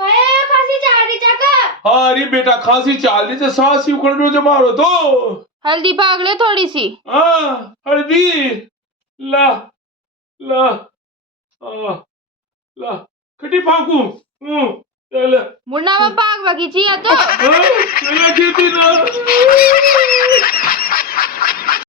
काय खासी चाडीचा का? अरे बेटा खांसी चाल रही तो सांस ही उखड़ रही जो मारो तो हल्दी पाक ले थोड़ी सी। हाँ हल्दी ला ला ला खटी फाकू चल मुन्ना में पाक बगीची है तो। चला खेती ना